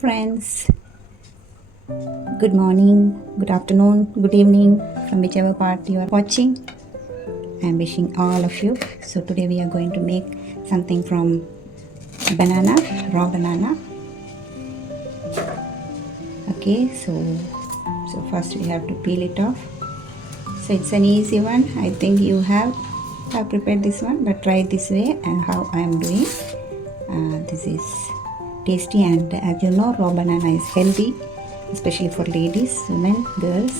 friends, good morning, good afternoon, good evening from whichever part you are watching. I am wishing all of you. So today we are going to make something from banana, raw banana. Okay, so first we have to peel it off. So it's an easy one. I think you have prepared this one, but try it this way and how I am doing. This is tasty, and as you know, raw banana is healthy, especially for ladies, women, girls.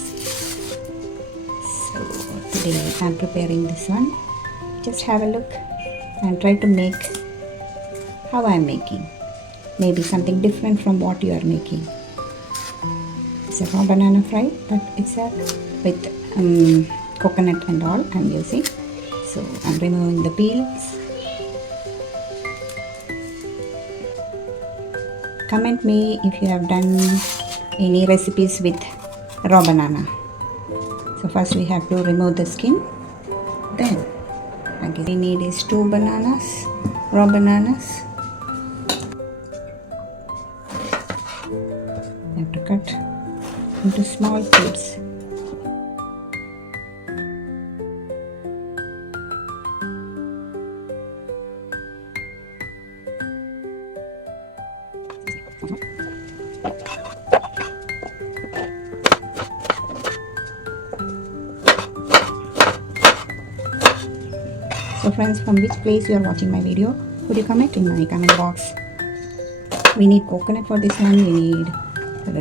So today I am preparing this one. Just have a look and try to make how I am making. Maybe something different from what you are making. It's a raw banana fry, but it's a with coconut and all I'm using. So I'm removing the peels. Comment me if you have done any recipes with raw banana. So first we have to remove the skin. Then again we need is 2 bananas, raw bananas. You have to cut into small cubes. So friends, from which place you are watching my video, could you comment in my comment box? We need coconut for this one. We need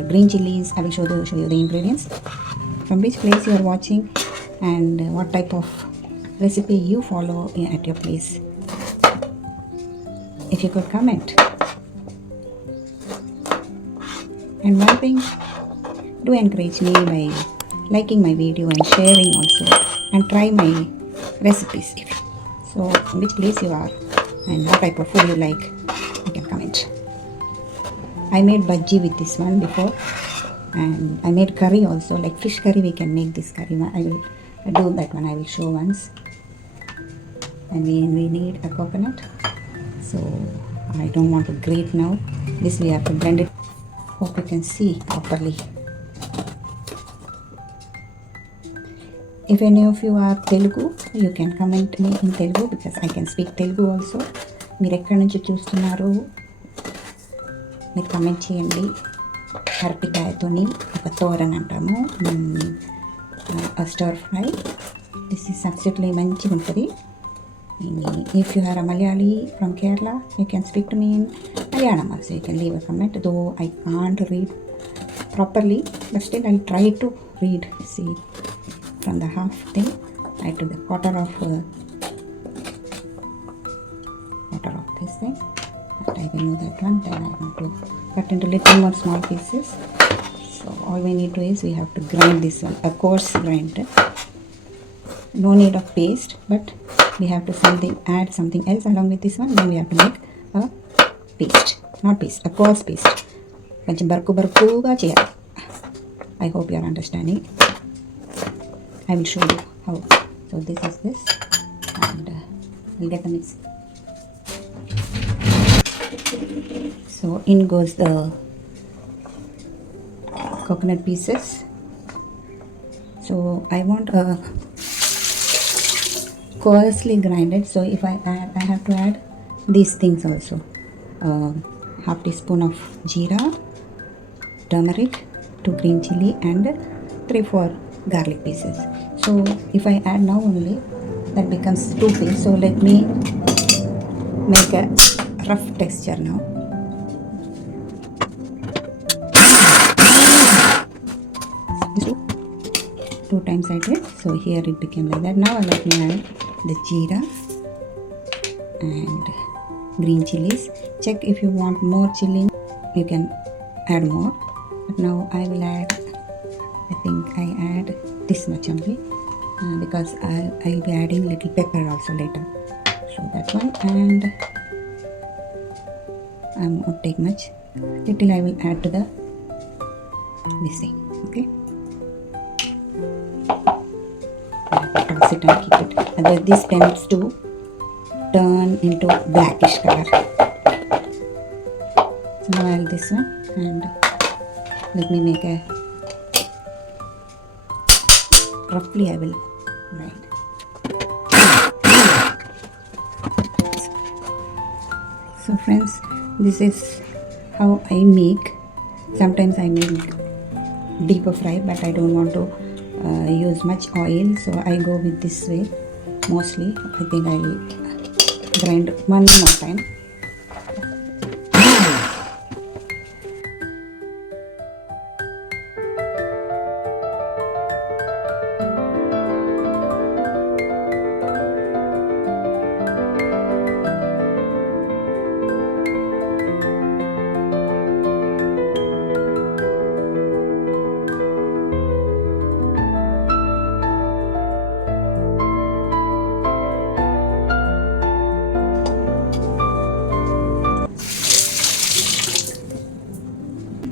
green chilies. I will show you the ingredients. From which place you are watching and what type of recipe you follow at your place. If you could comment. And one thing, do encourage me by liking my video and sharing also, and try my recipes. So which place you are and what type of food you like, you can comment. I made bhaji with this one before, and I made curry also, like fish curry. We can make this curry. I will do that one. I will show once. And we need a coconut. So I don't want to grate now. This we have to blend it. Hope you can see properly. If any of you are Telugu, you can comment me in Telugu because I can speak Telugu also. మీరు ఎక్కడి నుంచి చూస్తున్నారు మీరు comment చేయండి. అరటికాయతోని ఒక తోరన్ అంటాము, స్టర్ fry. This is సబ్జెక్ట్లీ మంచిగా ఉంటుంది. If you are a Malayali from Kerala, you can speak to me in Malayalam also. You can leave a comment, though I can't read properly, but still I'll try to read. See, from the half thing I took the quarter of this thing, and I will remove that one. Then I want to cut into little more small pieces. So all we need to is we have to grind this one, a coarse grind. No need of paste, but we have to add something else along with this one. Then we have to make a paste, not paste, a coarse paste. కొంచెం బరుకుగా చేయాలి. I hope you are understanding. I will show you how. So this is this, and we'll get the mix. So in goes the coconut pieces. So I want a coarsely grinded. So if I have to add these things also. Half teaspoon of jeera, turmeric, 2 green chili, and 3-4 garlic pieces. So if I add now only, that becomes 2 pieces. So let me make a rough texture now. Two times I did. So here it became like that. Now let me add the jeera and green chilies. Check if you want more chili, you can add more, but now I will add, I think I add this much only, because I'll be adding little pepper also later. So that one, and I won't take much, little I will add to this thing. Okay, toss it and keep it. Otherwise this tends to turn into blackish color. Now I'll this one and let me make a roughly I will grind. So friends, this is how I make. Sometimes I make deeper fry, but I don't want to use much oil, so I go with this way mostly. I think I will grind one more time.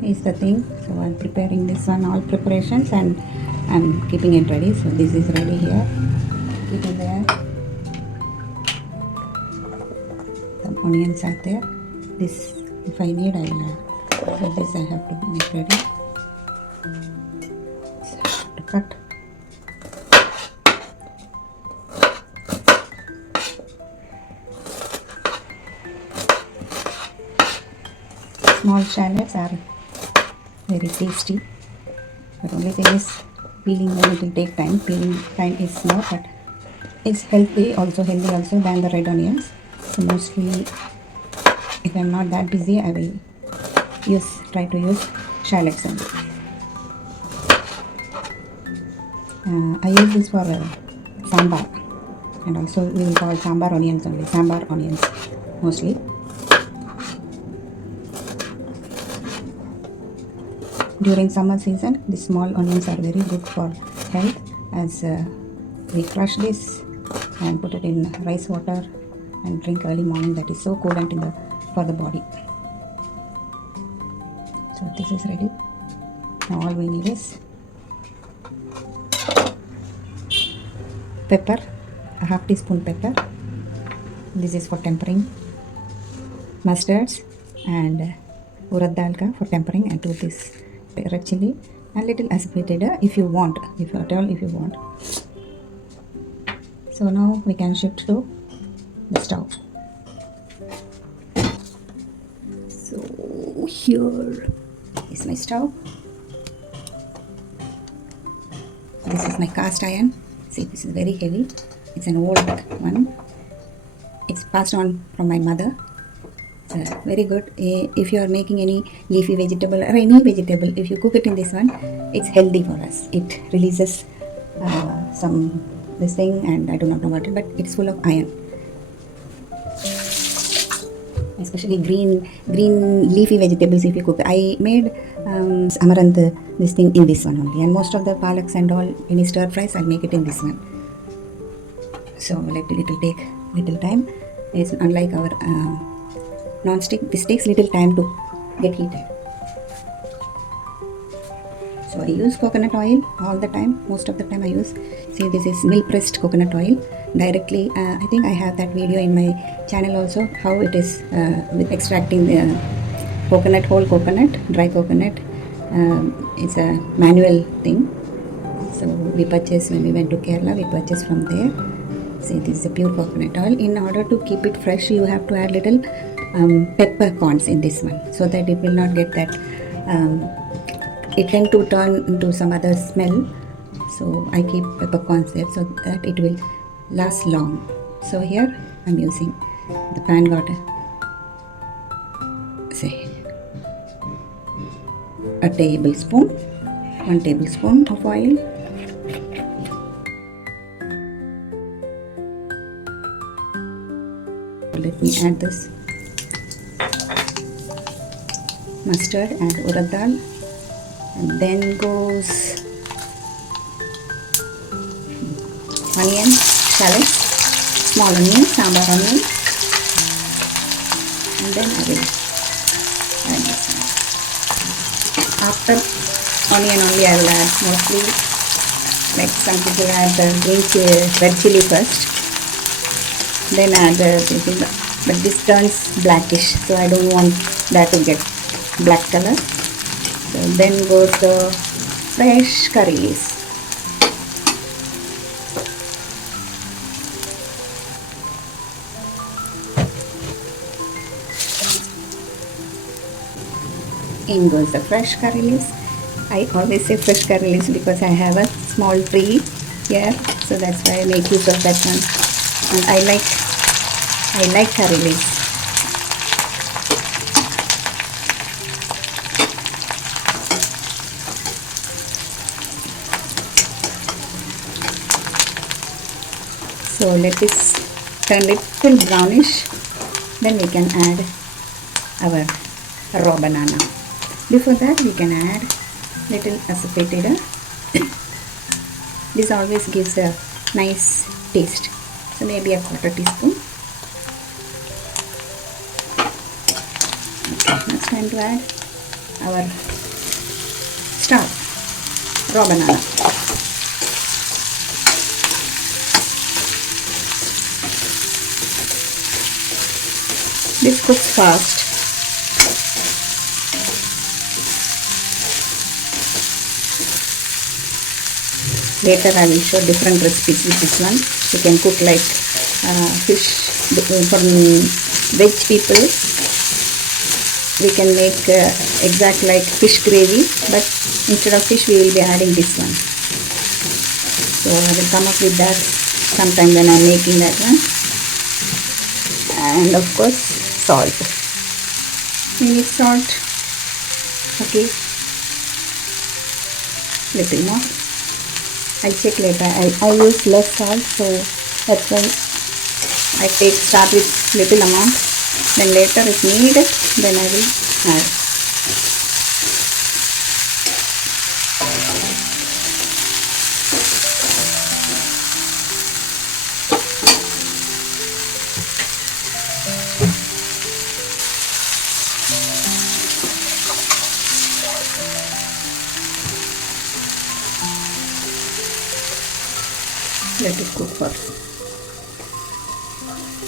Is the thing. So I'm preparing this one, all preparations, and I'm keeping it ready. So this is ready here. Keep it there. The onions are there. This, if I need, I will add. So this I have to make ready. So I have to cut. Small shallots are very tasty, but only thing is peeling them, it will take time. Peeling time is more, but it's healthy also than the red onions. So mostly if I'm not that busy, I will try to use shallots only. I use this for sambar, and also we will call sambar onions only, sambar onions mostly. During summer season, the small onions are very good for health, as we crush this and put it in rice water and drink early morning. That is so coolant for the body. So this is ready. Now all we need is pepper, a half teaspoon pepper. This is for tempering. Mustards and urad dal ka for tempering, and to this red chili and little asafoetida if you want, if you want. So now we can shift to the stove. So here is my stove. This is my cast iron. See, this is very heavy. It's an old one. It's passed on from my mother. Very good. If you are making any leafy vegetable or any vegetable, if you cook it in this one, it's healthy for us. It releases this thing, and I do not know what it, but it's full of iron. Especially green leafy vegetables. If you cook, I made amaranth this thing in this one only, and most of the palaks and all, any stir fries, I'll make it in this one. So it will take little time. It's unlike our non-stick. This takes little time to get heated. So I use coconut oil all the time. Most of the time I use, see, this is mill pressed coconut oil directly. I think I have that video in my channel also, how it is with extracting the coconut, whole coconut, dry coconut. It's a manual thing. So we purchased, when we went to Kerala, we purchased from there. See, this is a pure coconut oil. In order to keep it fresh, you have to add little peppercorns in this one, so that it will not get that it tend to turn into some other smell. So I keep peppercorns there so that it will last long. So here I'm using the pan got say a tablespoon, 1 tablespoon of oil. Let me add this mustard and urad dal, and then goes onions, shallots, small onions, sambar onions, and then I will add this one. After onion only I will add mostly, like some people add the red chili first, then add the thing, but this turns blackish, so I don't want that to get black color. So then goes the fresh curry leaves. In goes the fresh curry leaves. I always say fresh curry leaves because I have a small tree here, so that's why I make use of that one. And I like curry leaves. So let this turn little brownish, then we can add our raw banana. Before that we can add little asafoetida. This always gives a nice taste. So maybe a 1/4 teaspoon. Okay, now it's time to add our raw banana. This cooks fast. Later I will show different recipes with this one. You can cook like fish. For veg people, we can make exact like fish gravy, but instead of fish we will be adding this one. So I will come up with that sometime when I am making that one. And of course salt. We need salt. Okay, little more. I'll check later. I use less salt, so that's why I start with little amount. Then later if needed, then I will add. Let it cook for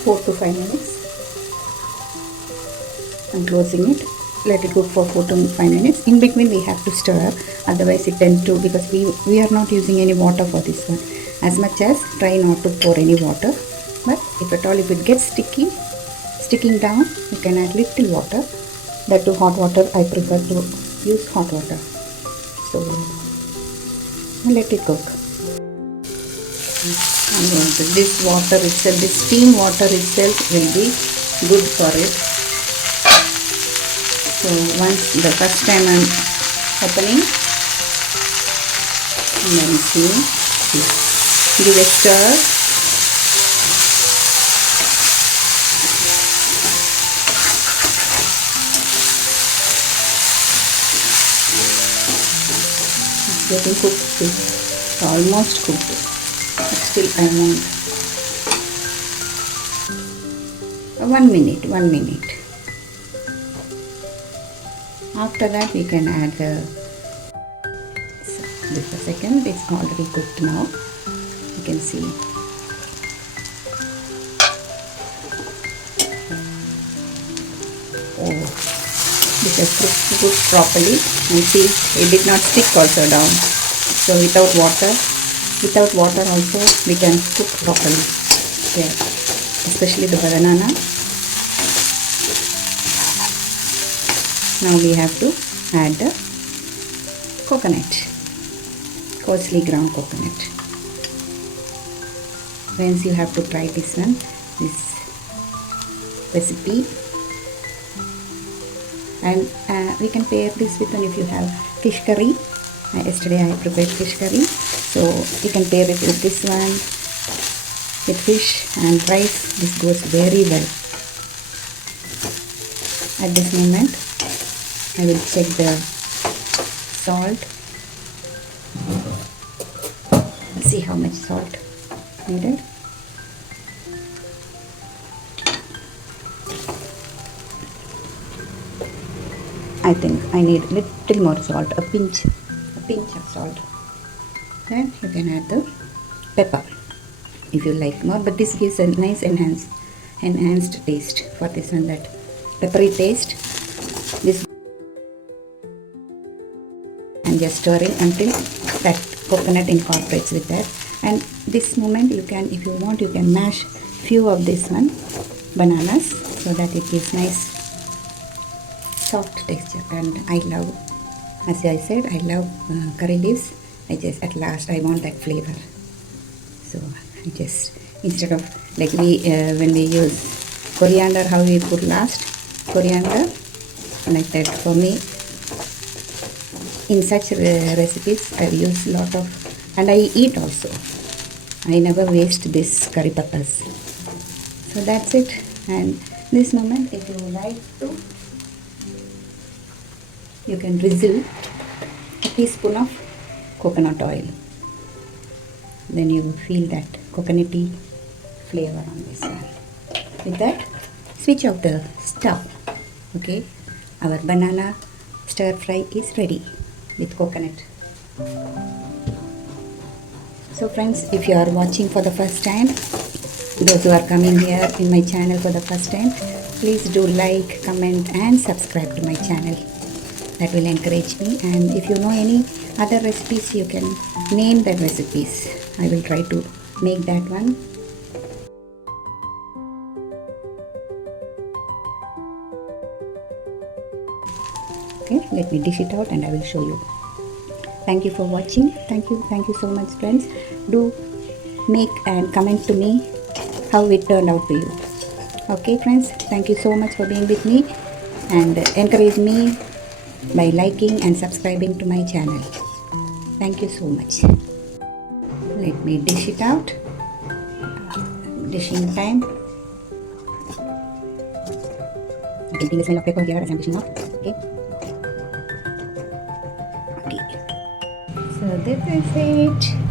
4 to 5 minutes. I'm closing it. Let it cook for 4 to 5 minutes. In between we have to stir, otherwise it tends to, because we are not using any water for this one. As much as try not to pour any water, but if at all if it gets sticking down, you can add little water. That to hot water, I prefer to use hot water. So let it cook. This water itself, this steam water itself will be good for it. So once the first time I'm opening, and then see, give a stir. It's getting cooked, it's almost cooked. Still I want 1 minute. After that we can add just a second, it's already cooked now. You can see. Oh, this has cooked properly. You see it did not stick also down. So without water also we can cook properly. Yeah, especially the banana. Now we have to add the coconut, coarsely ground coconut. Friends, you have to try this recipe, and we can pair this with, and if you have fish curry, yesterday I prepared fish curry, so you can pair it with this one, with fish and rice. This goes very well. At this moment I will check the salt, see how much salt needed. I think I need little more salt, a pinch of salt. Then you can add the pepper if you like more, but this gives a nice enhanced taste for this one, that peppery taste. This can just stir it until that coconut incorporates with that. And this moment you can, if you want, you can mash few of this one bananas so that it gives nice soft texture. And I love, as I said, I love curry leaves. I just, at last I want that flavor, so I just, instead of like we when we use coriander, how we put last coriander, like that. For me, in such recipes I use lot of, and I eat also. I never waste this curry peppers. So that's it. And this moment, if you like to, you can drizzle a teaspoon of coconut oil. Then you will feel that coconutty flavor on this one. With that, switch off the stove. Okay, our banana stir fry is ready with coconut. So friends, if you are watching for the first time, those who are coming here in my channel for the first time, please do like, comment and subscribe to my channel. That will encourage me. And if you know any other recipes, you can name the recipes. I will try to make that one. Okay, let me dish it out and I will show you. Thank you for watching. Thank you so much friends. Do make and comment to me how it turned out to you. Okay friends, thank you so much for being with me and encourage me by liking and subscribing to my channel. Thank you so much. Let me dish it out. Dishing time. I can feel the smell of pepper here as I'm dishing out. Okay. Okay. So this is it.